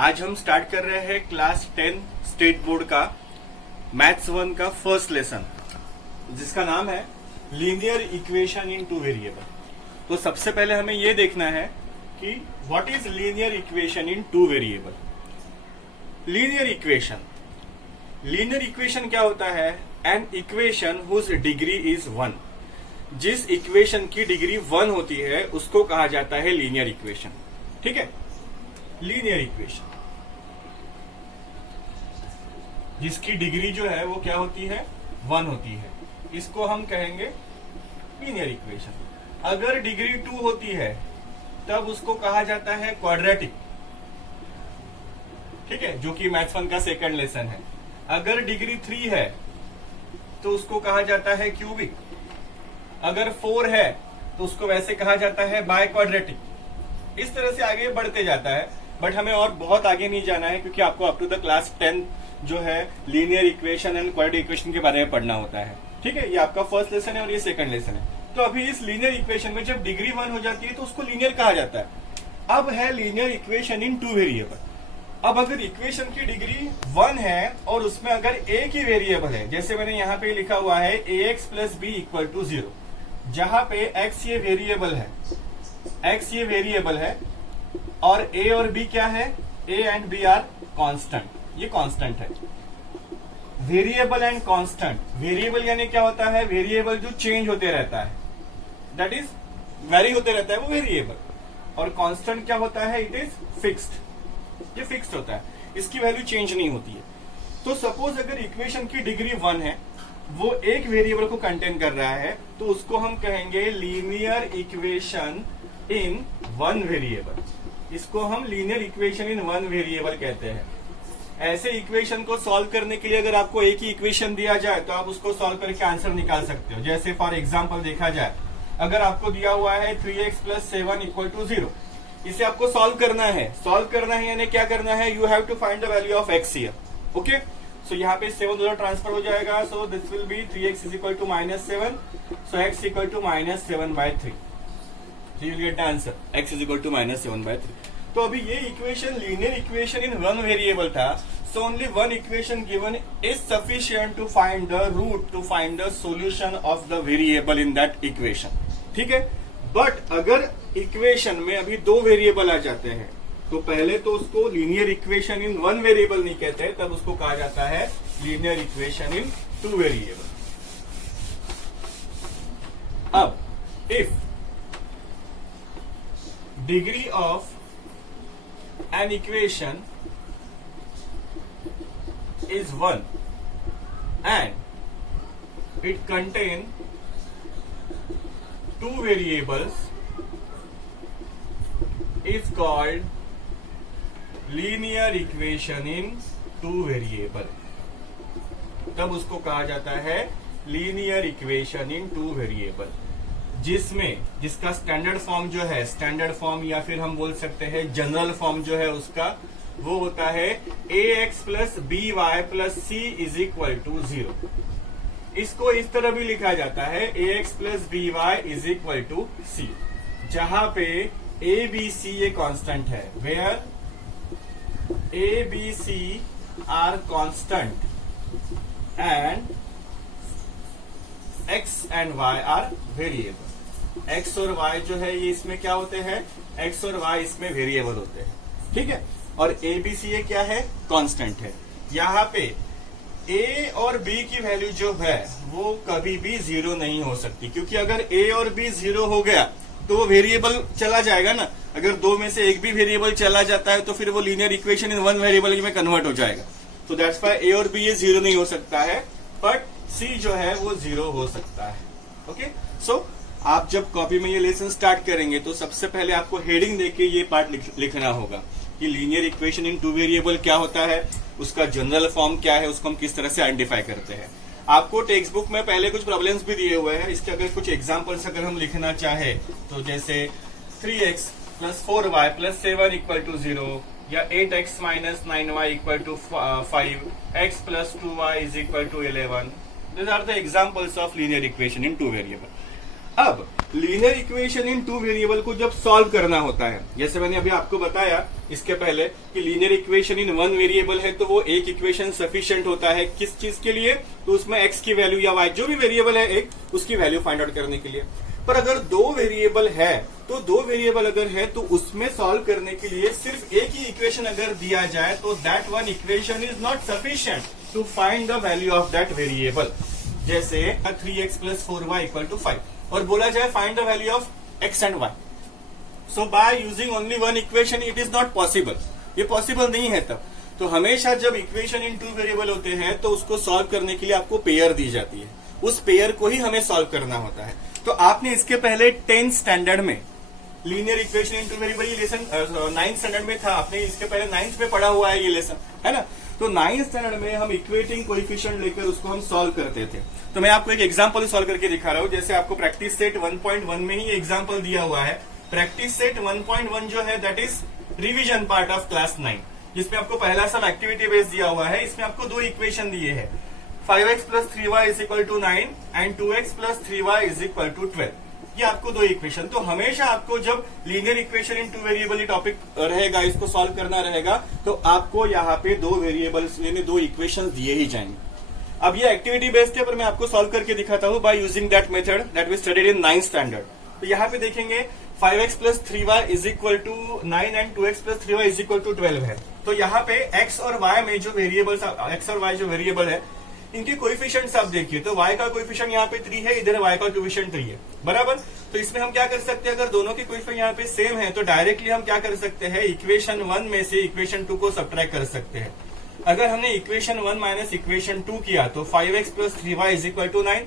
आज हम स्टार्ट कर रहे हैं क्लास 10 स्टेट बोर्ड का मैथ्स 1 का फर्स्ट लेसन, जिसका नाम है linear equation in two variable. तो सबसे पहले हमें यह देखना है कि what is linear equation in two variable. Linear equation क्या होता है? An equation whose degree is 1। जिस इक्वेशन की डिग्री 1 होती है उसको कहा जाता है लीनियर इक्वेशन। ठीक है, लीनियर इक्वेशन जिसकी डिग्री जो है वो क्या होती है? 1 होती है, इसको हम कहेंगे लीनियर इक्वेशन। अगर डिग्री 2 होती है तब उसको कहा जाता है क्वाड्रेटिक। ठीक है, जो कि मैथ्स 1 का सेकंड लेसन है। अगर डिग्री 3 है तो उसको कहा जाता है क्यूबिक। अगर 4 है तो उसको वैसे कहा जाता है बाय क्वाड्रेटिक। इस तरह से आगे बढ़ते जाता है, बट हमें और बहुत आगे नहीं जाना है क्योंकि आपको अप टू द क्लास 10 जो है linear equation and quadratic equation के बारे में पढ़ना होता है। ठीक है, ये आपका फर्स्ट लेसन है और ये सेकंड लेसन है। तो अभी इस लीनियर इक्वेशन में जब डिग्री 1 हो जाती है तो उसको लीनियर कहा जाता है। अब है linear equation in two variable. अब अगर इक्वेशन की डिग्री 1 है और उसमें अगर एक ही वेरिएबल है, जैसे मैंने यहाँ पे लिखा हुआ है ax plus b equal to 0, जहां पे x ये वेरिएबल है और a और b क्या है? a and b are constant. ये कांस्टेंट है। वेरिएबल एंड कांस्टेंट, वेरिएबल यानी क्या होता है? वेरिएबल जो चेंज होते रहता है, दैट इज वेरी होते रहता है वो वेरिएबल। और कांस्टेंट क्या होता है? It is fixed. ये फिक्स्ड होता है, इसकी वैल्यू चेंज नहीं होती है। तो सपोज अगर इक्वेशन की डिग्री 1 है, वो एक वेरिएबल को कंटेन कर रहा है, तो उसको हम कहेंगे लीनियर इक्वेशन इन 1 वेरिएबल। इसको हम लीनियर इक्वेशन इन 1 वेरिएबल कहते हैं। ऐसे इक्वेशन को सॉल्व करने के लिए अगर आपको एक ही इक्वेशन दिया जाए तो आप उसको सॉल्व करके आंसर निकाल सकते हो। जैसे फॉर एग्जांपल देखा जाए, अगर आपको दिया हुआ है 3x प्लस 7 इक्वल टू 0, इसे आपको सॉल्व करना है यानी क्या करना है? You have to find the value of x here. Okay, so यहाँ पे 7 दोनों ट्रांसफर हो जाएगा। So this will be 3x is equal to -7, so x equal to -7/3। You will get the answer, x is equal to -7/3। तो अभी ये equation linear equation in 1 variable था। So only 1 equation given is sufficient to find the root, to find the solution of the variable in that equation. ठीक है, but अगर equation में अभी 2 variable आ जाते हैं तो पहले तो उसको लीनियर इक्वेशन इन 1 वेरिएबल नहीं कहते, तब उसको कहा जाता है लीनियर इक्वेशन इन 2 वेरिएबल। अब if degree of an equation is 1 and it contain 2 variables is called linear equation in 2 variable। तब उसको कहा जाता है linear equation in 2 variable, जिसका स्टैंडर्ड फॉर्म जो है, स्टैंडर्ड फॉर्म या फिर हम बोल सकते हैं जनरल फॉर्म जो है उसका, वो होता है ax plus B Y plus C is equal to 0। इसको इस तरह भी लिखा जाता है ax plus B Y is equal to C, जहां पे a b c ये कांस्टेंट है, where a b c are constant and x and y are variable. x और y जो है ये इसमें क्या होते हैं? x और y इसमें वेरिएबल होते हैं। ठीक है, और a b c ये क्या है? कांस्टेंट है। यहाँ पे a और b की वैल्यू जो है वो कभी भी 0 नहीं हो सकती, क्योंकि अगर a और b 0 हो गया तो वो वेरिएबल चला जाएगा ना। अगर 2 में से एक भी वेरिएबल चला जाता है तो फिर वो लीनियर इक्वेशन इन 1 वेरिएबल में कन्वर्ट हो जाएगा। तो दैट्स व्हाई a और b ये 0 नहीं हो सकता है, बट c जो है वो 0 हो सकता है। ओके, सो आप जब कॉपी में ये लेसन स्टार्ट करेंगे तो सबसे पहले आपको हेडिंग देके ये पार्ट लिखना होगा कि लीनियर इक्वेशन इन 2 वेरिएबल क्या होता है, उसका जनरल फॉर्म क्या है, उसको हम किस तरह से आइडेंटिफाई करते हैं। आपको टेक्स्ट बुक में पहले कुछ प्रॉब्लम्स भी दिए हुए हैं, इसके अगर कुछ एग्जांपल्स अगर हम लिखना चाहे तो जैसे 3x plus 4y plus 7 equal to 0, या 8x minus 9y equal to 5, x plus 2y is equal to 11। These are the examples of linear equation in 2 variable। अब linear equation in two variable को जब solve करना होता है, जैसे मैंने अभी आपको बताया इसके पहले कि linear equation in one variable है तो वो एक इक्वेशन सफिशिएंट होता है किस चीज के लिए, तो उसमें एक्स की वैल्यू या वाई जो भी वेरिएबल है एक, उसकी वैल्यू फाइंड आउट करने के लिए। पर अगर दो वेरिएबल है तो दो वेरिएबल अगर है तो उसमें सॉल्व करने के लिए सिर्फ एक ही इक्वेशन अगर दिया जाए तो that one equation is not sufficient to find the value of that variable. जैसे 3x + 4y = 5 और बोला जाए find the value of x and y, so by using only one equation it is not possible, ये possible नहीं है। तब तो हमेशा जब इक्वेशन इन टू वेरिएबल होते हैं तो उसको सॉल्व करने के लिए आपको पेयर दी जाती है, उस पेयर को ही हमें सॉल्व करना होता है। तो आपने इसके पहले 10th स्टैंडर्ड में linear equation in two variable ये लेसन 9th स्टैंडर्ड में था, आपने इसके पहले 9th में पढ़ा हुआ है ये लेसन, है ना। तो 9th स्टैंडर्ड में हम इक्वेटिंग कोएफिशिएंट लेकर उसको हम सॉल्व करते थे। तो मैं आपको एक एग्जांपल सॉल्व करके दिखा रहा हूं, जैसे आपको प्रैक्टिस सेट 1.1 में ही एग्जांपल दिया हुआ है। प्रैक्टिस सेट 1.1 जो है that is revision part of class 9, जिसमें आपको पहला सम एक्टिविटी बेस दिया हुआ है। इसमें आपको दो इक्वेशन दिए हैं, 5x + 3y = 9 and 2x + 3y = 12। ये आपको दो इक्वेशन, तो हमेशा आपको जब linear equation in two variable topic रहेगा, इसको सॉल्व करना रहेगा, तो आपको यहाँ पे दो वेरिएबल्स यानी दो इक्वेशन दिए ही जाएंगे। अब ये एक्टिविटी बेस्ड है, पर मैं आपको सॉल्व करके दिखाता हूँ by using that method that we studied in 9th standard. तो यहाँ पे देखेंगे 5x + 3y = 9 and 2x + 3y = 12 है। तो यहाँ पे x और y में जो वेरिएबल्स, x और y जो वेरिएबल है इनके कोएफिशिएंट्स आप देखिए, तो y का कोएफिशिएंट यहाँ पे 3 है, इधर y का कोएफिशिएंट 3 है, बराबर। तो इसमें हम क्या कर सकते हैं, अगर दोनों के कोएफिशिएंट यहाँ पे सेम है तो डायरेक्टली हम क्या कर सकते हैं, इक्वेशन 1 में से इक्वेशन 2 को सब्ट्रैक्ट कर सकते हैं। अगर हमने इक्वेशन 1 माइनस इक्वेशन 2 किया तो 5x + 3y = 9,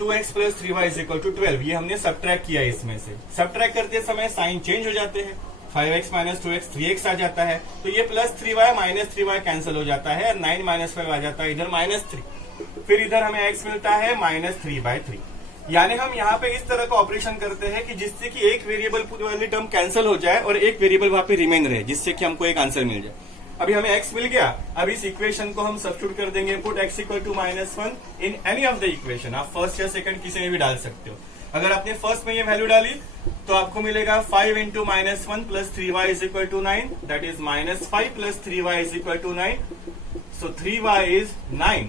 2x + 3y = 12, ये हमने सब्ट्रैक्ट किया। इसमें से सब्ट्रैक्ट करते समय साइन चेंज हो जाते हैं, 5x - 2x 3x आ जाता है, तो ये +3y - 3y कैंसिल हो जाता है, 9 - 5 आ जाता है, इधर -3, फिर इधर हमें x मिलता है -3/3। यानी हम यहाँ पे इस तरह का ऑपरेशन करते हैं कि जिससे कि एक वेरिएबल पूरी वाली टर्म कैंसिल हो जाए और एक वेरिएबल वहां पे रिमेन रहे, जिससे कि हमको एक आंसर मिल जाए। अभी हमें x मिल गया, अब इस इक्वेशन को हम सब्स्टिट्यूट कर देंगे, put x = -1 in any of the equation. आप फर्स्ट या सेकंड किसी में भी डाल सकते हो। अगर आपने फर्स्ट में ये वैल्यू डाली तो आपको मिलेगा 5 × -1 + 3y = 9, that is -5 + 3y = 9, so 3y is 9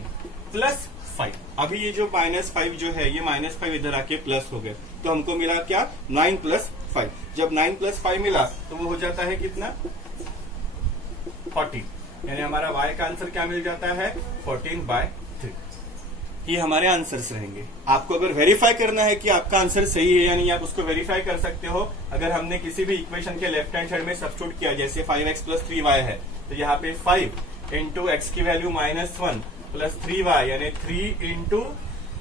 + 5। अभी ये जो -5 जो है ये -5 इधर आके प्लस हो गया, तो हमको मिला क्या, 9 + 5। जब 9 + 5 मिला तो वो हो जाता है कितना, 14, यानी हमारा y का आंसर क्या मिल जाता है, 14/3। ये हमारे आंसर्स रहेंगे। आपको अगर वेरीफाई करना है कि आपका आंसर सही है यानी आप उसको वेरीफाई कर सकते हो। अगर हमने किसी भी इक्वेशन के लेफ्ट हैंड साइड में सब्स्टिट्यूट किया, जैसे 5x + 3y है, तो यहाँ पे 5 × x की वैल्यू -1 + 3y यानी 3 ×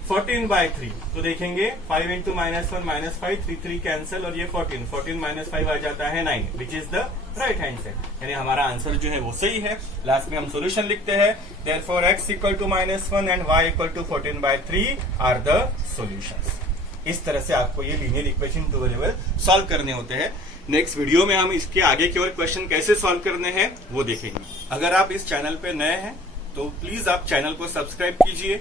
14/3, तो देखेंगे 5 × -1 -5 3 कैंसिल और ये 14 -5 आ जाता है 9, which is the right hand side, यानी हमारा आंसर जो है वो सही है। लास्ट में हम सॉल्यूशन लिखते हैं, therefore x = -1 and y = 14/3 are the solutions. इस तरह से आपको ये linear equation two variable solve करने होते हैं। नेक्स्ट वीडियो में हम इसके आगे के और क्वेश्चन कैसे सॉल्व करने हैं वो देखेंगे। अगर आप इस चैनल पे नए हैं तो प्लीज आप चैनल को सब्सक्राइब कीजिए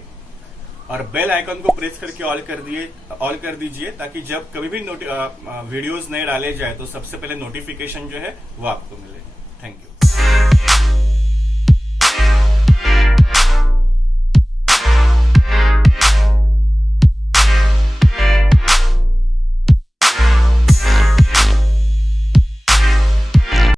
और बेल आइकन को प्रेस करके ऑल कर दीजिए, ताकि जब कभी भी वीडियोस नए डाले जाए तो सबसे पहले नोटिफिकेशन जो है वो आपको मिले।